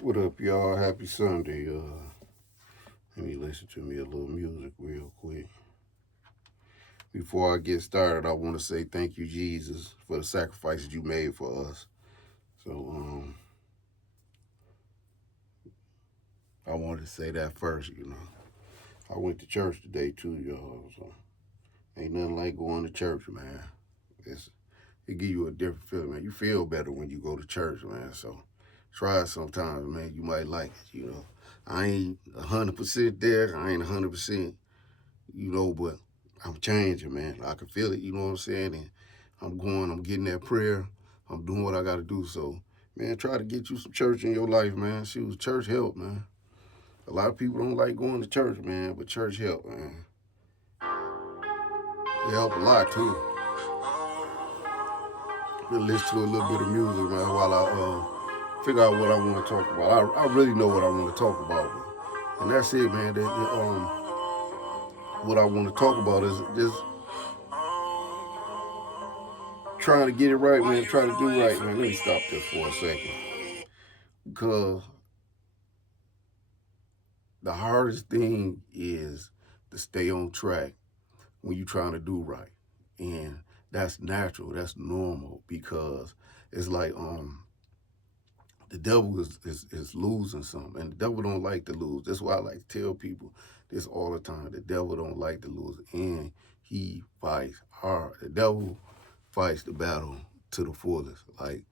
What up, y'all? Happy Sunday. Let me listen to me a little music real quick. Before I get started, I want to say thank you, Jesus, for the sacrifices you made for us. So, I wanted to say that first. I went to church today too, y'all. So, ain't nothing like going to church, man. It's it give you a different feeling, man. You feel better when you go to church, man. So, try it sometimes, man. You might like it. I ain't 100% there. I ain't 100%. But I'm changing, man. I can feel it, you know what I'm saying? And I'm getting that prayer. I'm doing what I got to do. So, man, try to get you some church in your life, man. Shoot, church help, man. A lot of people don't like going to church, man, but church help, man. It help a lot, too. Been listen to a little bit of music, man, while I figure out what I want to talk about. I really know what I want to talk about. And that's it, man. What I want to talk about is just trying to get it right, man. Trying to do right, man. Let me stop this for a second. Because the hardest thing is to stay on track when you're trying to do right. And that's natural, that's normal because it's like the devil is losing something. And the devil don't like to lose. That's why I like to tell people this all the time. The devil don't like to lose. And he fights hard. The devil fights the battle to the fullest. Like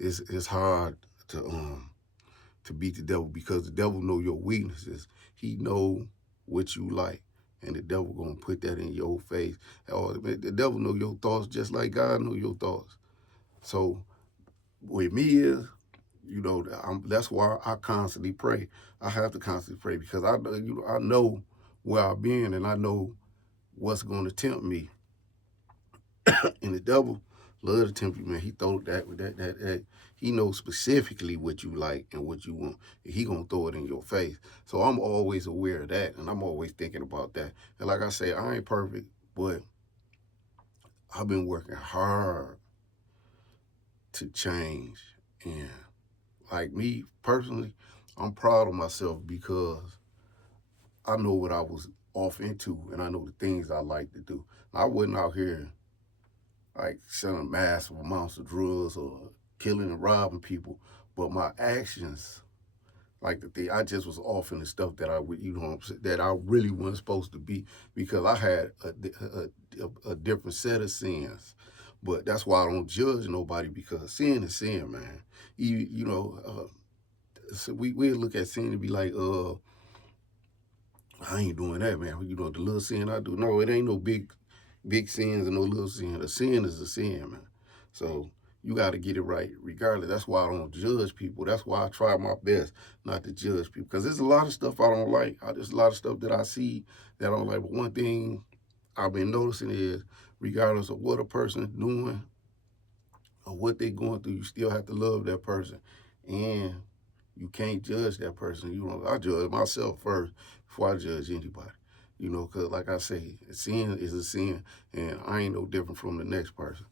it's hard to beat the devil because the devil know your weaknesses. He know what you like, and the devil gonna put that in your face. Or the devil know your thoughts just like God know your thoughts. So with me is, that's why I constantly pray. I have to constantly pray because I know where I've been and I know what's going to tempt me. And the devil love to tempt you, man. He throw that. He knows specifically what you like and what you want. He gonna throw it in your face. So I'm always aware of that, and I'm always thinking about that. And like I say, I ain't perfect, but I've been working hard to change. And like me personally, I'm proud of myself because I know what I was off into, and I know the things I like to do. I wasn't out here like selling massive amounts of drugs or killing and robbing people, but my actions, like the thing, I just was off in the stuff that that I really wasn't supposed to be because I had a different set of sins. But that's why I don't judge nobody because sin is sin, man. So we look at sin and be like, I ain't doing that, man. The little sin I do. No, it ain't no big sins and no little sin. A sin is a sin, man. So you got to get it right, regardless. That's why I don't judge people. That's why I try my best not to judge people, because there's a lot of stuff I don't like. There's a lot of stuff that I see that I don't like. But one thing I've been noticing is, regardless of what a person is doing or what they're going through, you still have to love that person, and you can't judge that person. I judge myself first before I judge anybody. Because like I say, sin is a sin, and I ain't no different from the next person.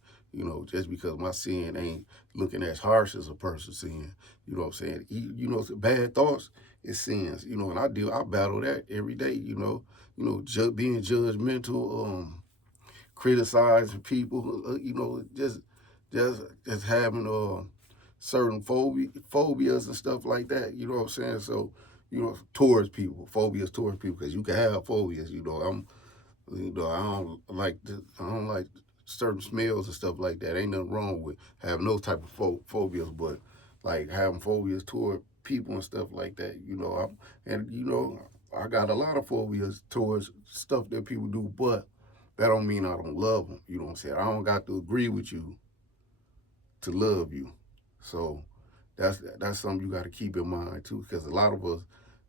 Just because my sin ain't looking as harsh as a person's sin. You know what I'm saying? Bad thoughts is sins. And I battle that every day. Being judgmental, criticizing people. Just having certain phobias and stuff like that. You know what I'm saying? So, towards people, phobias towards people, because you can have phobias. I don't like certain smells and stuff like that. Ain't nothing wrong with having those type of phobias, but like having phobias toward people and stuff like that. I got a lot of phobias towards stuff that people do, but that don't mean I don't love them. You know what I'm saying? I don't got to agree with you to love you. So that's something you got to keep in mind too, because a lot of us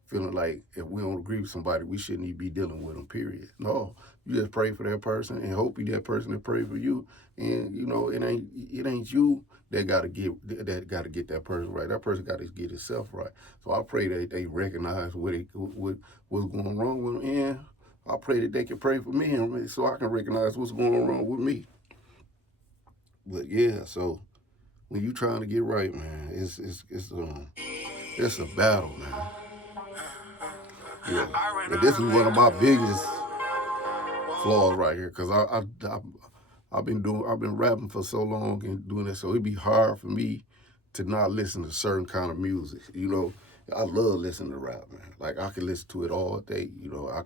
feeling like if we don't agree with somebody, we shouldn't even be dealing with them. Period. No, you just pray for that person and hope that person to pray for you. And it ain't you that got to get that person right. That person got to get himself right. So I pray that they recognize what's going wrong with them, and I pray that they can pray for me so I can recognize what's going wrong with me. But yeah, so when you trying to get right, man, it's It's a battle, man. Yeah. And this is one of my biggest flaws right here, cause I've been rapping for so long and doing this, so it'd be hard for me to not listen to certain kind of music. You know, I love listening to rap, man. Like I can listen to it all day. You know, I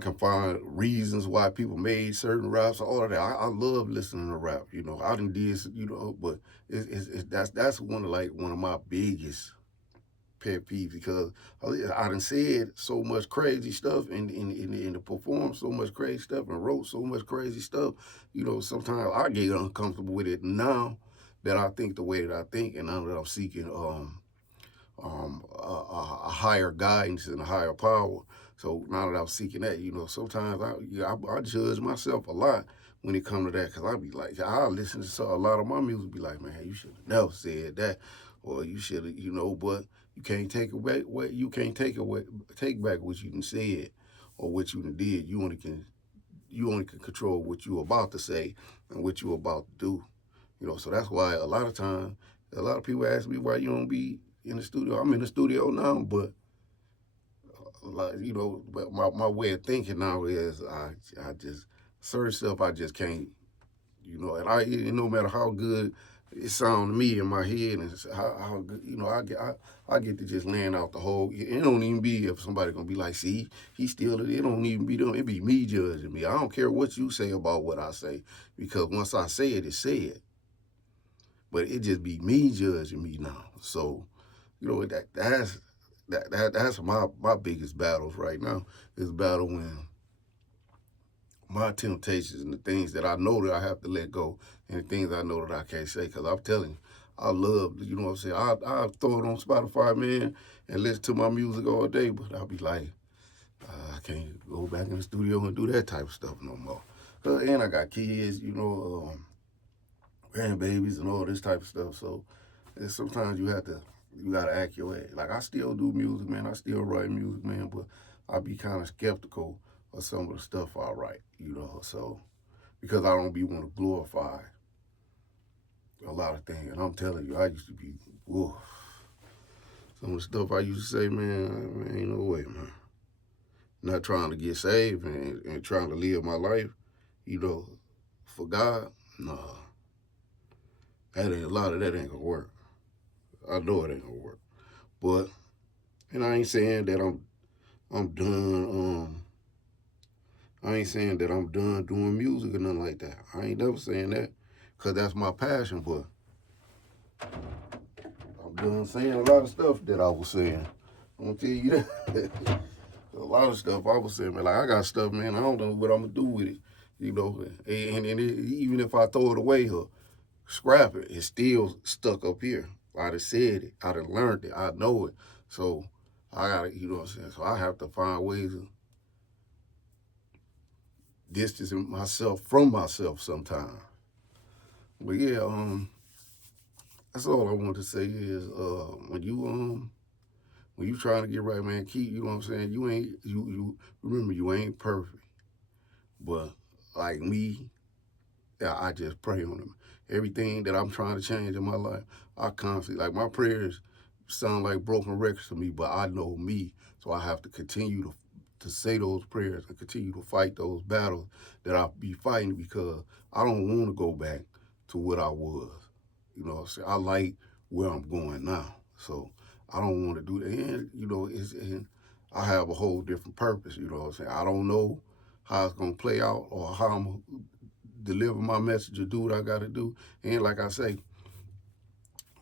can find reasons why people made certain raps, all of that. I love listening to rap. You know, I done did, you know, but that's one of my biggest pet peeves because I done said so much crazy stuff and performed so much crazy stuff and wrote so much crazy stuff. You know, sometimes I get uncomfortable with it now that I think the way that I think, and now that I'm seeking a higher guidance and a higher power. So now that I'm seeking that, you know, sometimes I judge myself a lot when it comes to that, because I be like, I listen to a lot of my music, be like, man, you should have never said that, or you should have, you know, but you can't take away what you can't take back what you done said or what you done did. You only can control what you about to say and what you about to do. You know, so that's why a lot of times a lot of people ask me why you don't be in the studio. I'm in the studio now, but like, you know, but my way of thinking now is I just certain stuff I just can't, you know, and no matter how good it sounds to me in my head and how good, you know, I get to just laying out the whole. It don't even be if somebody gonna be like, see, he still. It don't even be them. It be me judging me. I don't care what you say about what I say, because once I say it, it's said. But it just be me judging me now. So, you know, that's my biggest battles right now. Is battle when my temptations and the things that I know that I have to let go and the things I know that I can't say. Because I'm telling you, I love, you know what I'm saying? I throw it on Spotify, man, and listen to my music all day, but I'll be like, I can't go back in the studio and do that type of stuff no more. And I got kids, you know, grandbabies and all this type of stuff. So sometimes you gotta act your way. Like I still do music, man. I still write music, man, but I be kind of skeptical of some of the stuff I write, you know. So because I don't be want to glorify a lot of things, and I'm telling you, I used to be, whoa, some of the stuff I used to say, man, ain't no way, man. Not trying to get saved and trying to live my life, you know, for God. Nah, a lot of that ain't gonna work. I know it ain't gonna work. But and I ain't saying that I'm done. I ain't saying that I'm done doing music or nothing like that. I ain't never saying that, cause that's my passion. But I'm done saying a lot of stuff that I was saying. I'm gonna tell you that. A lot of stuff I was saying, man. Like I got stuff, man. I don't know what I'm gonna do with it. You know, even if I throw it away or scrap it, it's still stuck up here. I done said it. I done learned it. I know it. So I gotta, you know what I'm saying? So I have to find ways of distancing myself from myself sometimes. But yeah, that's all I want to say is when you trying to get right, man, keep, you know what I'm saying, you remember you ain't perfect. But like me, yeah, I just pray on them. Everything that I'm trying to change in my life, I constantly, like my prayers sound like broken records to me, but I know me, so I have to continue to say those prayers and continue to fight those battles that I be fighting, because I don't want to go back to what I was. You know what I'm saying? I like where I'm going now, so I don't want to do that. And you know, and I have a whole different purpose. You know what I'm saying? I don't know how it's gonna play out or how I'm deliver my message or do what I got to do. And like I say,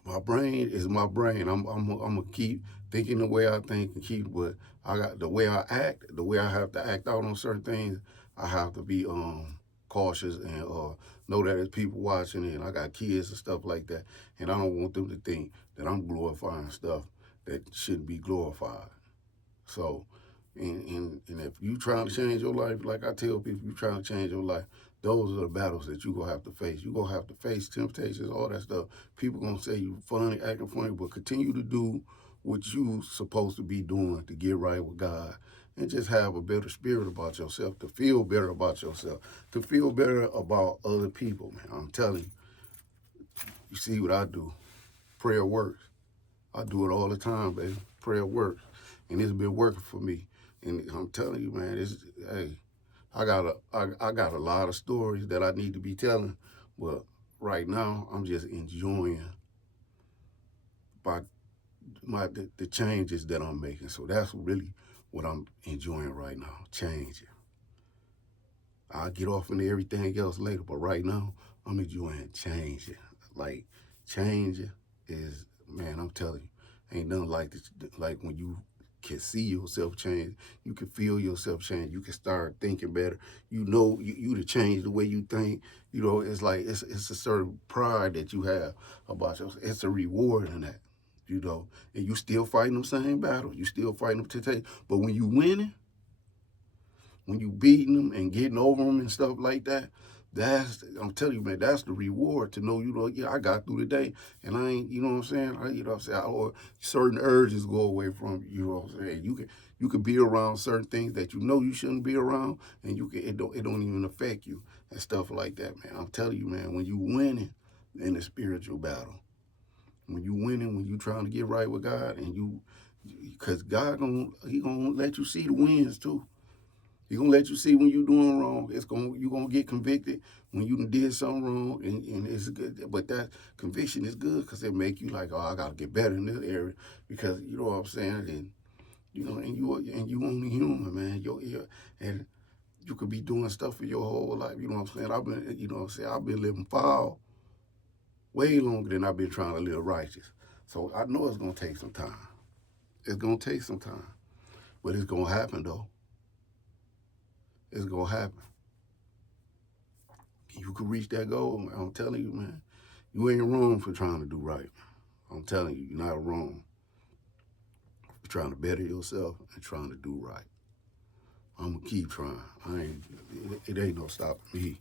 my brain is my brain. I'm gonna keep thinking the way I think and keep, but I got the way I act, the way I have to act out on certain things. I have to be cautious and know that there's people watching, and I got kids and stuff like that, and I don't want them to think that I'm glorifying stuff that shouldn't be glorified. So, and if you trying to change your life, like I tell people, you trying to change your life, those are the battles that you gonna have to face. You gonna have to face temptations, all that stuff. People gonna say you funny, acting funny, but continue to do what you supposed to be doing to get right with God, and just have a better spirit about yourself, to feel better about yourself, to feel better about other people, man. I'm telling you, you see what I do. prayer works. I do it all the time, baby. Prayer works. And it's been working for me. And I'm telling you, man, hey, I got a lot of stories that I need to be telling, but right now I'm just enjoying by the changes that I'm making. So that's really what I'm enjoying right now, changing. I'll get off into everything else later, but right now I'm enjoying changing. Like changing is, man, I'm telling you, ain't nothing like this. Like when you can see yourself change, you can feel yourself change, you can start thinking better. You know, you to change the way you think. You know, it's like it's a certain pride that you have about yourself. It's a reward in that. You know, and you still fighting the same battle. You still fighting them temptation. But when you winning, when you beating them and getting over them and stuff like that, I'm telling you, man, that's the reward to know, you know, yeah, I got through the day and I ain't, you know what I'm saying? You know what I'm saying? Or certain urges go away from you, you know what I'm saying? You can be around certain things that you know you shouldn't be around, and it don't even affect you and stuff like that, man. I'm telling you, man, when you winning in the spiritual battle, when you winning, when you trying to get right with God, and because God he gonna let you see the wins too. He gonna let you see when you doing wrong. You gonna get convicted when you did something wrong, and it's good. But that conviction is good because it make you like, oh, I gotta get better in this area, because you know what I'm saying. And you know, and you only human, man. And you could be doing stuff for your whole life. You know what I'm saying. I've been living foul way longer than I've been trying to live righteous. So I know it's gonna take some time. It's gonna take some time, but it's gonna happen though. It's gonna happen. You can reach that goal. I'm telling you, man. You ain't wrong for trying to do right. I'm telling you, you're not wrong for trying to better yourself and trying to do right. I'm gonna keep trying. It ain't no stopping me.